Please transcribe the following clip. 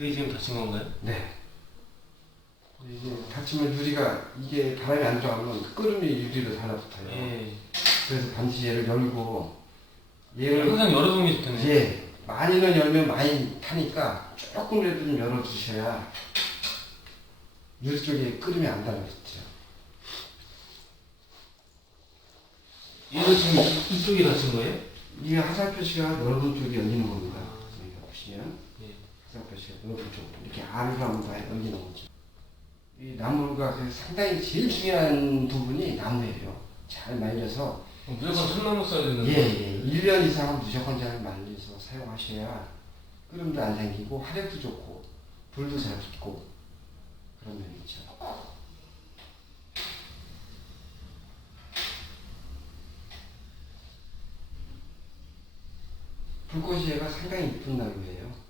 그게 지금 다친 건가요? 네. 이게 다치면 유리가 이게 바람이 안 들어가면 끓음이 유리로 달라붙어요. 예. 그래서 반드시 얘를 열고 얘를 항상 열어두는 게 좋다네요. 예 많이는 열면 많이 타니까 조금이라도 좀 열어주셔야 유리 쪽에 끓음이 안 달라붙죠. 얘도 지금 이쪽이 다친 거예요? 이 화살표시가 넓은 쪽이 열리는 겁니다. 여기가 보시면 예. 화살표시가 넓은 쪽 이렇게 알을 하면 다 열리는 거죠. 이 나무가 상당히 제일 중요한 부분이 나무예요. 잘 말려서 무조건 참나무 써야 되는 거. 예. 1년 이상은 무조건 잘 말려서 사용하셔야 끓음도 안 생기고 화력도 좋고 불도 잘 붙고 그런 면이 있죠. 불꽃이 얘가 상당히 이쁜 나무예요.